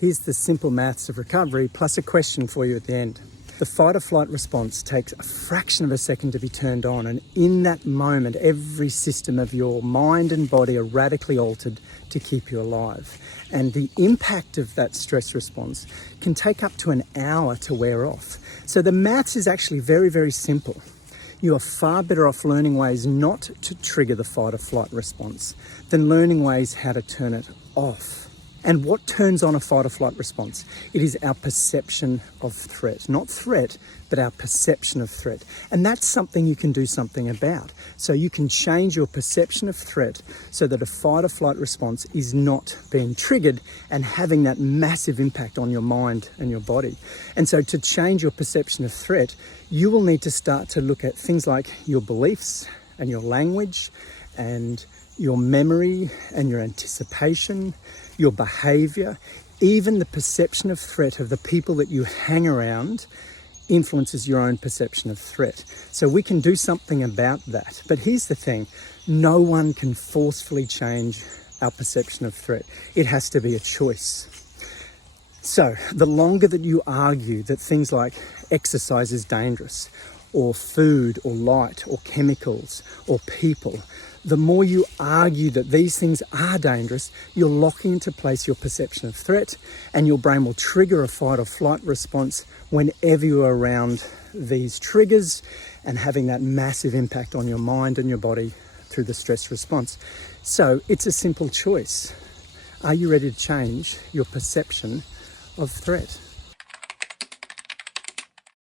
Here's the simple maths of recovery plus a question for you at the end. The fight or flight response takes a fraction of a second to be turned on, and in that moment, every system of your mind and body are radically altered to keep you alive. And the impact of that stress response can take up to an hour to wear off. So the maths is actually very, very simple. You are far better off learning ways not to trigger the fight or flight response than learning ways how to turn it off. And what turns on a fight or flight response? It is our perception of threat. Not threat, but our perception of threat. And that's something you can do something about. So you can change your perception of threat so that a fight or flight response is not being triggered and having that massive impact on your mind and your body. And so to change your perception of threat, you will need to start to look at things like your beliefs and your language and your memory and your anticipation, your behavior, even the perception of threat of the people that you hang around influences your own perception of threat. So we can do something about that. But here's the thing, no one can forcefully change our perception of threat. It has to be a choice. So the longer that you argue that things like exercise is dangerous, or food, or light, or chemicals, or people, the more you argue that these things are dangerous, you're locking into place your perception of threat, and your brain will trigger a fight or flight response whenever you're around these triggers and having that massive impact on your mind and your body through the stress response. So it's a simple choice. Are you ready to change your perception of threat?